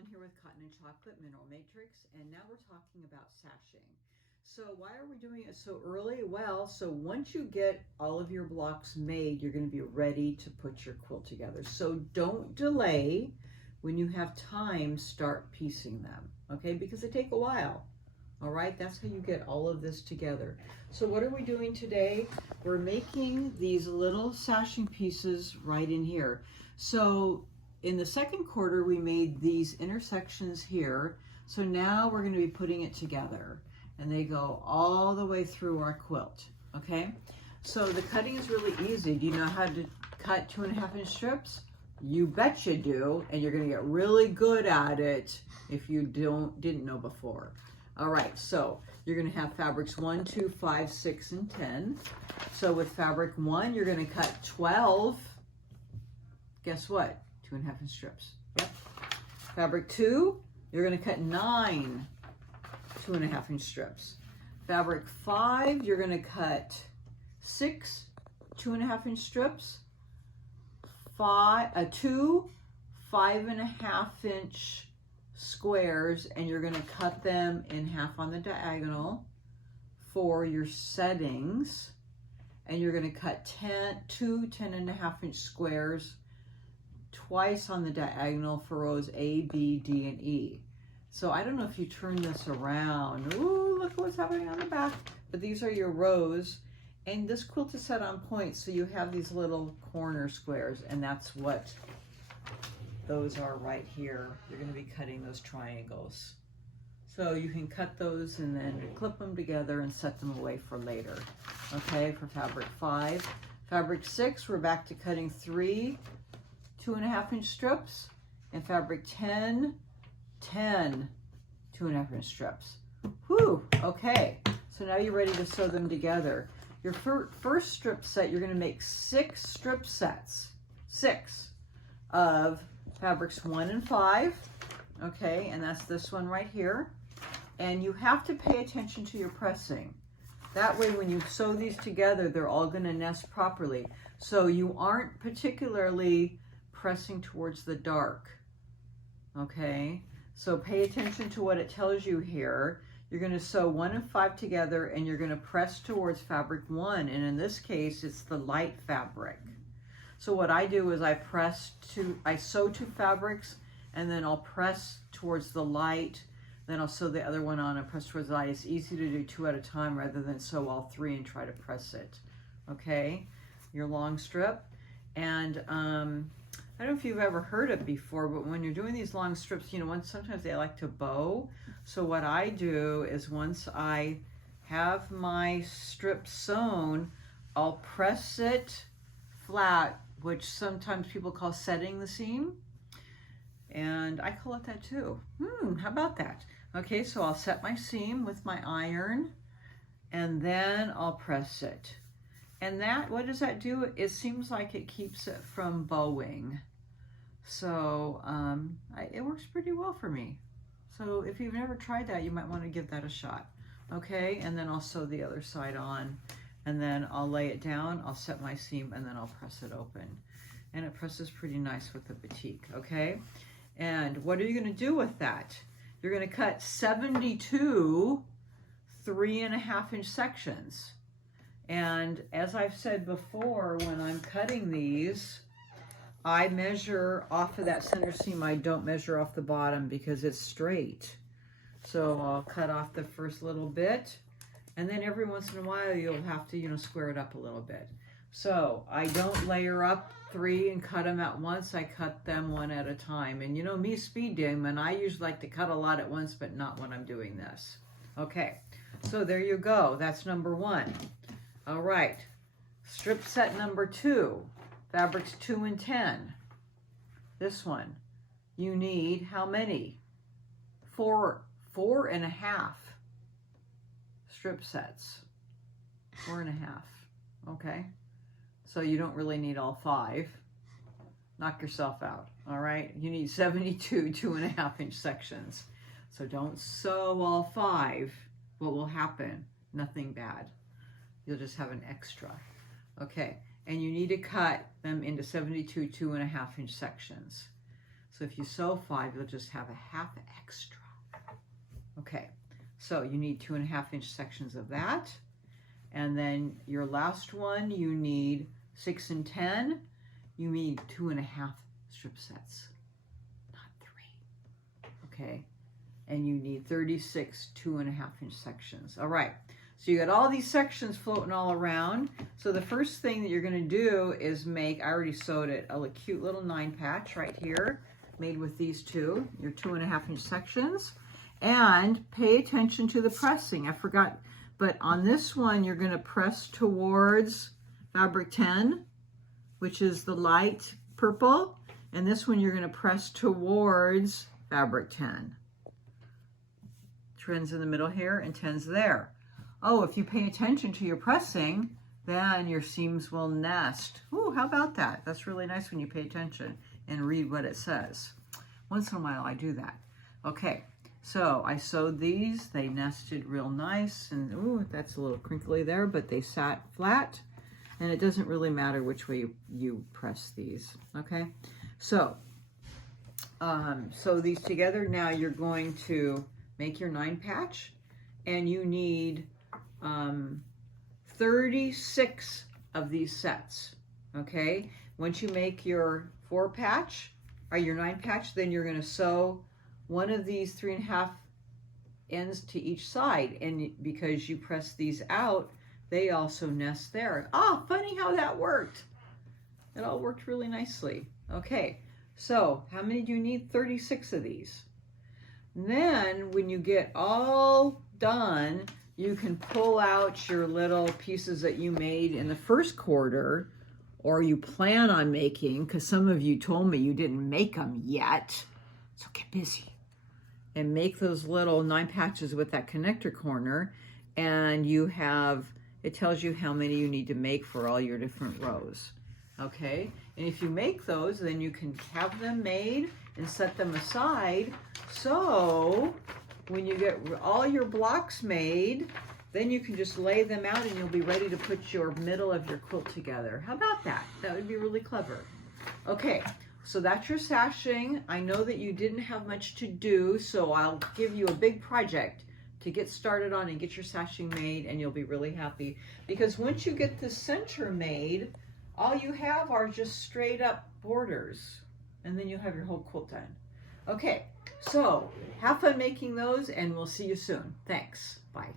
Marilyn here with Cotton and Chocolate Mineral Matrix, and now we're talking about sashing. So why are we doing it so early? Well, so once you get all of your blocks made, you're going to be ready to put your quilt together. So don't delay. When you have time, start piecing them, okay? Because they take a while. All right, that's how you get all of this together. So what are we doing today? We're making these little sashing pieces right in here. So in the second quarter, we made these intersections here. So now we're going to be putting it together, and they go all the way through our quilt, okay? So the cutting is really easy. Do you know how to cut 2.5 inch strips? You bet you do, and you're going to get really good at it if you didn't know before. All right, so you're going to have fabrics 1, 2, 5, 6, and 10. So with fabric 1, you're going to cut 12. Guess what? 2.5 inch strips. Yep. Fabric 2, you're going to cut 9 2.5 inch strips. Fabric 5, you're going to cut 6 2.5 inch strips. 2 5.5 inch squares, and you're going to cut them in half on the diagonal for your settings, and you're going to cut 2 10.5 inch squares twice on the diagonal for rows A, B, D, and E. So I don't know if you turn this around. Ooh, look what's happening on the back. But these are your rows, and this quilt is set on point, so you have these little corner squares, and that's what those are right here. You're going to be cutting those triangles. So you can cut those and then clip them together and set them away for later. Okay, for fabric 5. Fabric 6, we're back to cutting 3 2.5 inch strips, and fabric 10 2.5 inch strips. Whew, okay. So now you're ready to sew them together. Your first strip set, you're going to make 6 strip sets. 6 of fabrics 1 and 5. Okay, and that's this one right here. And you have to pay attention to your pressing. That way when you sew these together, they're all going to nest properly. So you aren't particularly pressing towards the dark. Okay, so pay attention to what it tells you here. You're going to sew 1 and 5 together, and you're going to press towards fabric 1, and in this case it's the light fabric. So what I do is I sew 2 fabrics, and then I'll press towards the light, then I'll sew the other one on and press towards the light. It's easy to do 2 at a time rather than sew all 3 and try to press it. Okay, your long strip. And I don't know if you've ever heard it before, but when you're doing these long strips, you know, sometimes they like to bow. So what I do is once I have my strip sewn, I'll press it flat, which sometimes people call setting the seam. And I call it that too. How about that? Okay, so I'll set my seam with my iron, and then I'll press it. And that, what does that do? It seems like it keeps it from bowing. So it works pretty well for me. So if you've never tried that, you might want to give that a shot. Okay, and then I'll sew the other side on, and then I'll lay it down, I'll set my seam, and then I'll press it open. And it presses pretty nice with the batik, okay? And what are you going to do with that? You're going to cut 72 3.5 inch sections. And as I've said before, when I'm cutting these, I measure off of that center seam. I don't measure off the bottom because it's straight. So I'll cut off the first little bit, and then every once in a while you'll have to, you know, square it up a little bit. So I don't layer up 3 and cut them at once. I cut them 1 at a time. And you know me, speed demon, I usually like to cut a lot at once, but not when I'm doing this. Okay, so there you go. That's number 1. All right, strip set number 2, fabrics 2 and 10. This one, you need how many? 4.5 strip sets. 4.5, okay? So you don't really need all 5. Knock yourself out, all right? You need 72 2.5 inch sections. So don't sew all 5. What will happen? Nothing bad. You'll just have an extra. Okay, and you need to cut them into 72 2.5 inch sections. So if you sew 5, you'll just have a half extra. Okay, so you need 2.5-inch sections of that. And then your last one, you need 6 and 10. You need 2.5 strip sets, not 3. Okay, and you need 36 2.5-inch sections. All right, so you got all these sections floating all around. So the first thing that you're going to do is make, I already sewed it, a cute little 9 patch right here, made with these two, your 2.5-inch sections. And pay attention to the pressing. I forgot, but on this one, you're going to press towards fabric 10, which is the light purple. And this one, you're going to press towards fabric 10. Trends in the middle here and 10's there. Oh, if you pay attention to your pressing, then your seams will nest. Ooh, how about that? That's really nice when you pay attention and read what it says. Once in a while, I do that. Okay. So I sewed these, they nested real nice, and ooh, that's a little crinkly there, but they sat flat, and it doesn't really matter which way you press these, okay? So, sew these together. Now you're going to make your 9 patch, and you need 36 of these sets, okay? Once you make your 4 patch, or your 9 patch, then you're gonna sew one of these 3.5 ends to each side, and because you press these out, they also nest there. Ah, funny how that worked. It all worked really nicely. Okay, so how many do you need? 36 of these. And then when you get all done, you can pull out your little pieces that you made in the first quarter, or you plan on making, because some of you told me you didn't make them yet, so get busy. And make those little 9 patches with that connector corner, and you have, it tells you how many you need to make for all your different rows, okay? And if you make those, then you can have them made and set them aside, so when you get all your blocks made, then you can just lay them out and you'll be ready to put your middle of your quilt together. How about that? That would be really clever. Okay. So that's your sashing. I know that you didn't have much to do, so I'll give you a big project to get started on and get your sashing made, and you'll be really happy. Because once you get the center made, all you have are just straight up borders, and then you'll have your whole quilt done. Okay, so have fun making those, and we'll see you soon. Thanks. Bye.